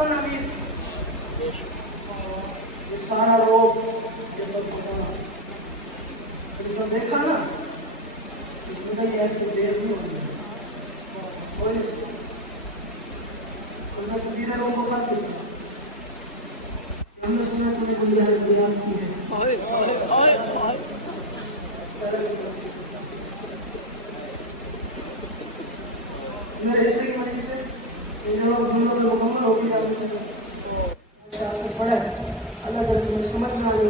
حسن امیر یہ سارا لوگ دیکھا نا اس میں ایسے دیر نہیں ہوتی سبھی لوگوں کو کرتے ہم نے سنا پوری دنیا میں بیان کی ہے میرے حصے کی وجہ سے ان لوگوں جملوں مکمل ہو گئی سے پڑھا اللہ تعالیٰ میں سمجھ نہ آئی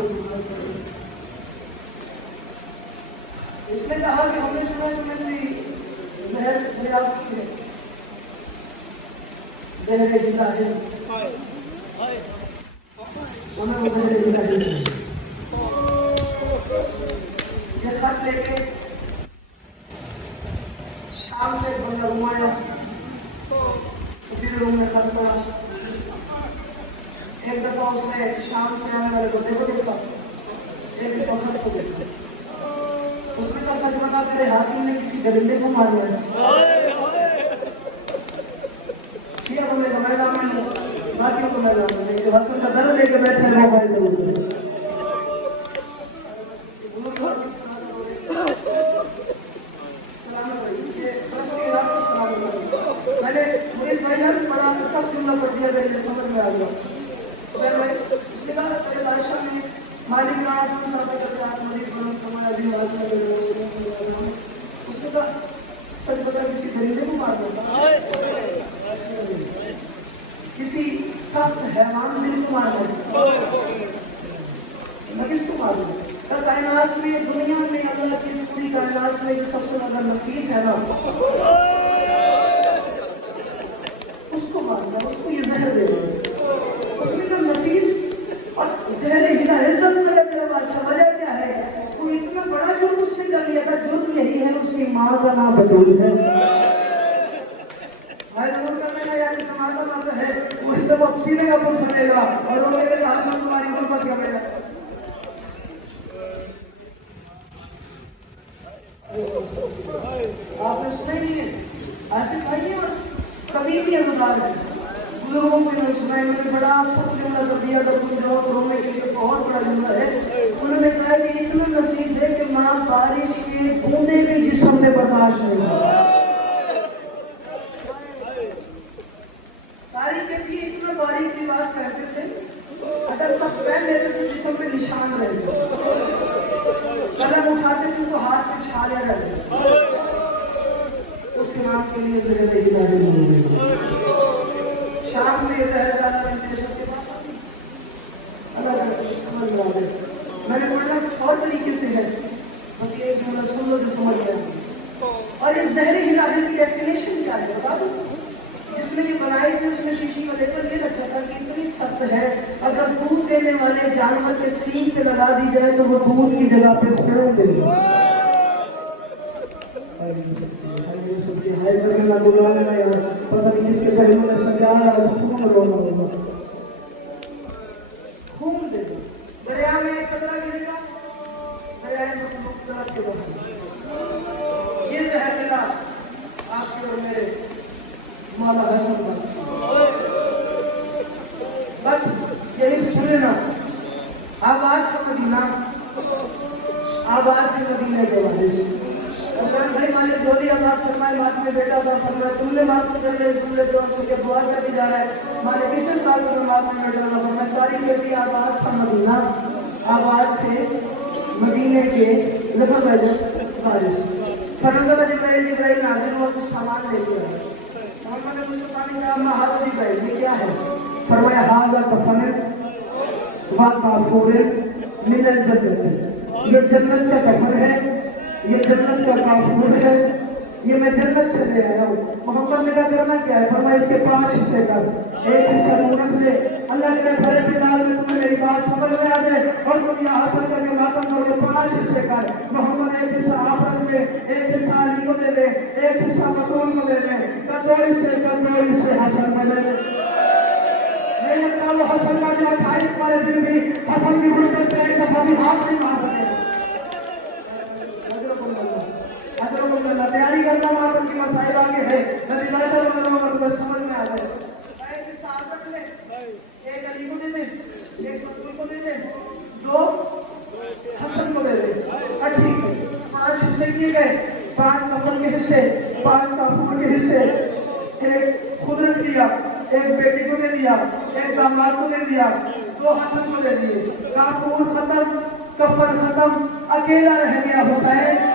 اس نے کہا کہ ہم نے سنا کہ میں نے زہر دریافت کی ہے زہر جدا ہے انہیں وہ زہر جدا ہے یہ خط لے کے شام سے بندہ گھمایا سفید روم میں خط پڑا ایک دفعہ اس نے شام سے آنے والے کو دیکھو دیکھا ایک دفعہ خط کو دیکھا اس نے کہا سچ بتا تیرے حاکم نے کسی درندے کو مار لیا کیا تم نے کمائے دام میں باقیوں کو میں دام میں جو حسن کا درد لے کے بیٹھے ہیں موبائل ضرور میں نے مرید بھائی نے پڑھا سب جملہ پڑھ دیا میرے سمجھ میں آ گیا اس نے کہا تیرے بادشاہ نے مالک نواز کو صاحب کرتے آپ مرید بنو کمایا بھی آج میں اس نے کہا سچ بتا کسی درندے کو مار دیتا کسی سخت حیوان دل کو مار دیتا میں کس کو مار دیتا کائنات میں دنیا میں اللہ کی اس پوری کائنات میں جو سب سے زیادہ نفیس ہے نا اس کو مارنا اس کو یہ زہر دے رہا اس میں جو نفیس اور زہر ہلا عزت کرے میرے بادشاہ وجہ کیا ہے وہ اتنا بڑا جرم اس نے کر لیا تھا جرم یہی ہے اس کی ماں کا نام بدول ہے بھائی جرم کرنے کا یا جس ماں کا نام ہے وہ اس طرح سینے کا پل سمجھے گا اور وہ میرے حسن تمہاری غربت کیا گیا آپ نے سنا ہی نہیں ہے ایسے بھائی ہیں کبھی بھی ازدار ہے بزرگوں کو انہوں نے سنا ہے انہوں نے بڑا سب جملہ کر دیا تھا تم جاؤ رونے کے لیے بہت بڑا جملہ ہے انہوں نے کہا کہ اتنا نفیس ہے کہ ماں بارش کے بوندے بھی جسم میں برداشت نہیں تاریخ کے لیے اتنا باریک لباس پہنتے تھے اگر سب پہن لیتے تو جسم میں نشان رہتے قلم اٹھاتے تھے تو ہاتھ میں چھالے رہتے اس نام کے لیے میرے نہیں جانے نہیں شام سے یہ رہ جاتا ہے دیشت کے پاس آتی اللہ کا سمجھ رہا ہے میں نے پڑھنا کچھ اور طریقے سے ہے بس یہ ایک جملہ سن لو جو سمجھ گیا اور اس زہری ہلاہل کی ڈیفینیشن کیا ہے بتا دوں جس میں یہ بنائی تھی اس نے شیشی کا لیبل یہ رکھا تھا کہ اتنی سخت ہے اگر دودھ دینے والے جانور کے سینگ پہ لگا دی جائے تو وہ دودھ کی جگہ پہ خون دے گا پتہ نہیں کس کے پہلوں نے سجا رہا ہے خون رونا ہوگا خون دے گا دریا میں ایک قطرہ گرے گا دریا میں مختلف کے بہت یہ زہر ملا آپ کے اور میرے مولا حسن کا بس یہی سنے نا آباد کا مدینہ آباد سے مدینہ کے وارث بھائی مالک بولی آباد فرمائے بات میں بیٹا تھا فرمائے تم نے بات میں کر لے تم نے دعا سے کہ دعا کیا بھی جا رہا ہے مالک اسے سال میں بات میں بیٹا تھا فرمائے تاریخ کے لیے آباد کا مدینہ آباد سے مدینہ کے لفظ بجر وارث فرنزہ جبرائیل نازل ہوا کچھ سامان لے کے آئے محمد مصطفیٰ نے کہا اما حضرت جبرائیل یہ کیا ہے فرمایا حاضر کفن و کافور من الجنت یہ جنت کا کفن ہے یہ جنت کا کافور ہے یہ میں جنت سے لے آیا ہوں محمد نے کہا کرنا کیا ہے فرمایا اس کے 5 حصے کر ایک حصہ تو رکھ لے اللہ کے بھرے پنڈال میں تمہیں میری بات سمجھ میں آ جائے اور تم یہ حاصل کر کے ماتم کر کے 5 حصے کر محمد ایک حصہ آپ رکھ لے ایک حصہ علی کو دے دے ایک حصہ مطلون کو دے دے کدوڑی سے حسن میں دے دے یہ لگتا وہ حسن کا جو 28 والے دن بھی حسن کی گھڑکر پہ ایک دفعہ بھی ہاتھ نہیں مار سکے اللہ تیاری کرنا ماتم کی مسائل آگے ہے نبی باشر ورنہ تمہیں سمجھ میں آ جائے ایک حصہ آپ رکھ لے ایک علی کو دے دیں، ایک مقبول کو دے دیں، دو حسن کو دے دیں، ٹھیک ہے، 5 حصے کیے گئے، 5 کفن کے حصے، 5 کافور کے حصے، ایک خود رکھ لیا، ایک بیٹی کو دے دیا، ایک داماد کو دے دیا، 2 حسن کو دے دیے، کافور ختم، کفن ختم، اکیلا رہ گیا حسین۔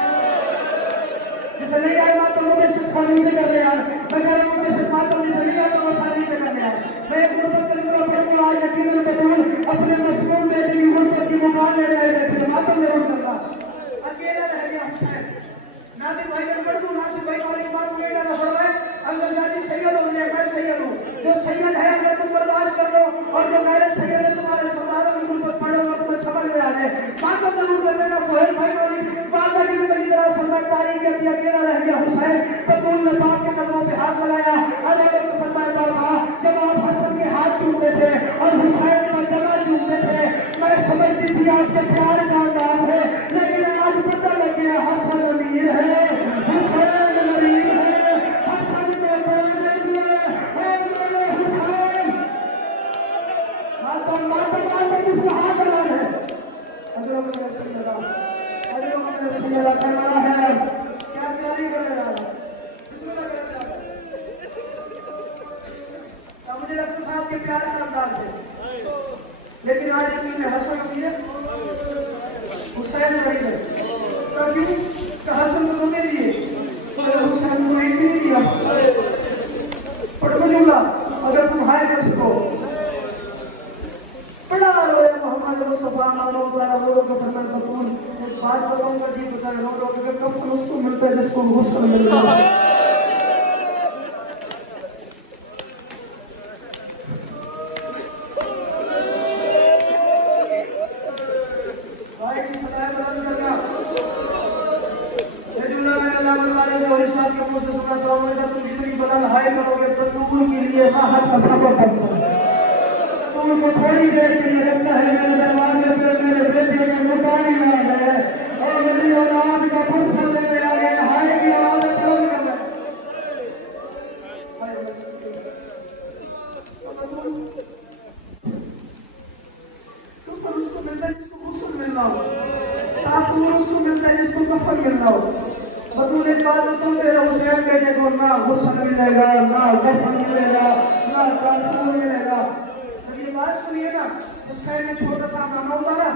جسے نہیں آئے بات تو وہ میں سے سانی سے کر لے یار، میں کہہ رہا ہوں کہ سے بات تو جسے نہیں آئے تو وہ سانی سے کر لے یار۔ میں ایک مرتب کے اندر اپنے قرآن یقین البتول اپنے مسلم بیٹے کی غربت کی مقام لے رہے بیٹھے، بات تو ضرور کر رہا، اکیلا رہ گیا حسین۔ ناظر بھائی اکبر کو ناصر بھائی والی بات میں ڈالا فرمائے، اگر جانی سید ہو جائے میں سید ہوں، جو سید ہے اگر تم برداشت کر لو اور جو غیر سید ہے تمہارے سرداروں کی غربت پڑھو اور تمہیں سمجھ میں آ جائے، بات تو ضرور کر دینا سہیل بھائی والی بات ہے کہ کئی طرح سرمائے تاریخ کے اندر اکیلا رہ گیا حسین۔ بطول نے باپ کے قدموں پہ ہاتھ لگایا، حضرت نے فرمایا بابا جب آپ حسن کے ہاتھ چومتے تھے اور حسین کا گلا چومتے تھے میں سمجھتی تھی آپ کے پیار کا انداز ہے، لیکن آج پتہ لگ گیا حسن امیر ہے، حسین غریب ہے، حسن کے کوئی نہیں ہے، اے میرے حسین۔ ماتم کس کا ہاتھ لگا ہے؟ حضرت رسول اللہ حضرت رسول اللہ کا نعرہ ہے، کیا پیاری کرنے جا رہا ہے، بسم اللہ کرنے جا رہا ہے۔ مجھے لگتا تھا آپ کے پیار کا انداز ہے، لیکن آج یقین ہے حسن امیر ہے، حسین غریب ہے۔ کیوں کہ حسن کو دے دیے اور حسین کو ایک بھی نہیں دیا۔ پڑھ کو جملہ اگر تم ہائے کر سکو بڑا رویا محمد مصطفیٰ مانو تارا رو رو کا فرمان بطول، ایک بات بتاؤں گا جی بتا رو رو کہ کفن اس کو ملتا ہے جس کو غسل مل رہا ہے۔ بھائی کی صدای بلند کرنا، یہ جملہ میں اللہ بلوانے جو ارشاد کے منہ سے سناتا ہوں، میں جب تم جتنی بلند ہائے کرو گے تو تم کے لیے راحت کا سبب بنتا ہے۔ تم کو تھوڑی دیر کے لیے رکھتا ہے میرے دروازے پہ میرے بیٹے کا مٹانی آ گئے اور میری اولاد کا پرسہ دینے آ گئے، ہائے کی آوازیں بلند کر رہے تو پھر اس کو ملتا ہے جس کو غسل ملنا ہو، تاثور اس کو ملتا ہے جس کو کفن ملنا ہو۔ بطول ایک بات تو میرے حسین بیٹے کو نہ غسل ملے گا، نہ کفن ملے گا، نہ تاثور ملے گا۔ بات سنیے نا، حسین نے چھوٹا سا نامہ اتارا،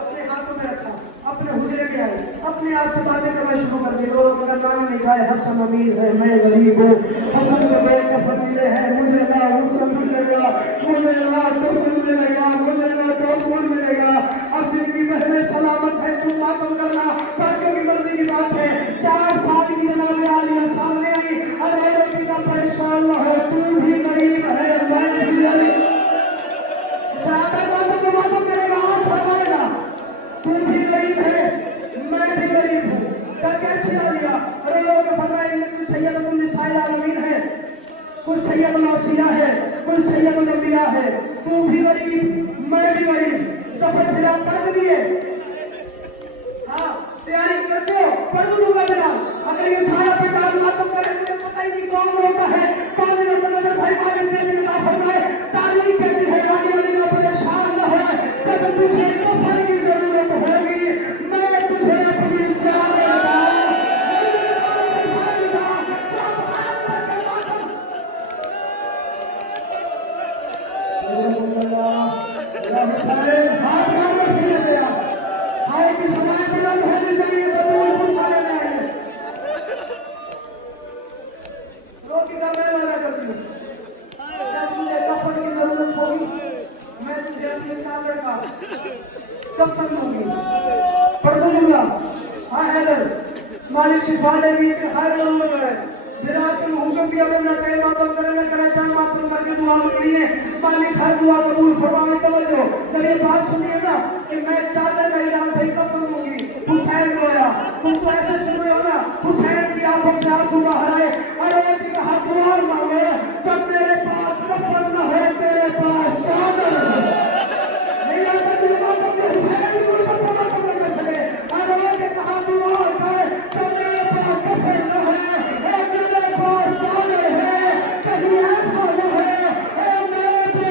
اپنے ہاتھوں میں رکھا، اپنے حجرے میں آئے، اپنے آپ سے باتیں کرنا شروع کر دی، رو رو کر نام نہیں کہا حسن امیر ہے میں غریب ہوں، حسن کے بیٹے کفن ملے ہیں مجھے نہ غسل ملے گا، مجھے نہ کفن ملے گا، مجھے نہ تاثور ملے گا۔ اب جن کی بہنیں سلامت ہے تم ماتم کرنا، باقیوں کی مرضی کی بات ہے۔ 4 سال کی جناب عالیہ سامنے آئی، ارے ربی کا پریشان نہ ہو، تو بھی غریب ہے میں بھی غریب، تو بھی غریب ہے میں بھی غریب ہوں۔ کیا کیسے آ لیا؟ ارے لوگوں نے فرمایا کہ کوئی سید النساء العالمین ہے، کوئی سید الوصیہ ہے، کوئی سید الانبیاء ہے، تو بھی غریب میں بھی غریب۔ سفر بلال پڑھ دیئے، ہاں تیاری کرتے ہو پڑھ دوں گا بلال، اگر یہ سارا پیٹار ماتم کرے مجھے پتہ ہی نہیں کون ہوتا ہے کون نہیں ہوتا۔ بھائی مالک نے بھی اللہ فرمائے تعلیم کہتی ہے آگے علی نہ پریشان نہ ہے، جب تجھے کفر کی ضرورت ہوگی میں تجھے اپنی جان دے گا، ہاتھ مار وسیلے دیا ہائے کی سمائے بلند ہونے چاہیے بطول پوچھانے میں آئے روکی کا میں وعدہ کرتی ہوں جب مجھے کفن کی ضرورت ہوگی میں تجھے اپنی چادر کا کفن دوں گی۔ پڑھ دو جملہ، ہاں حیدر مالک شفا لے گی کہ ہائے ضرور کرے بلا کے حکم بھی اگر نہ کہے ماتم کرے نہ کرے چاہے ماتم کر کے دعا مانگنی ہے، مالک ہر دعا قبول فرمائے۔ توجہ جب یہ بات سنیے نا کہ میں چادر کا اعلان بھائی کفن دوں گی، حسین رویا، تم تو ایسے سن رہے ہو نا حسین کی آنکھوں سے آنسو باہر آئے، ارے کہ کہا دعا مانگو جب میرے پاس کفن نہ ہو تیرے پاس چادر ہو، نہیں آتا جب ماتم کے حسین کی غربت کو ماتم نہ کر سکے، ارے کہ کہا دعا کرے جب میرے پاس کفن نہ ہے میرے پاس چادر ہے، کہیں ایسا نہ ہے اے میرے پہ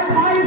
28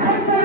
70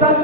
10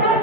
10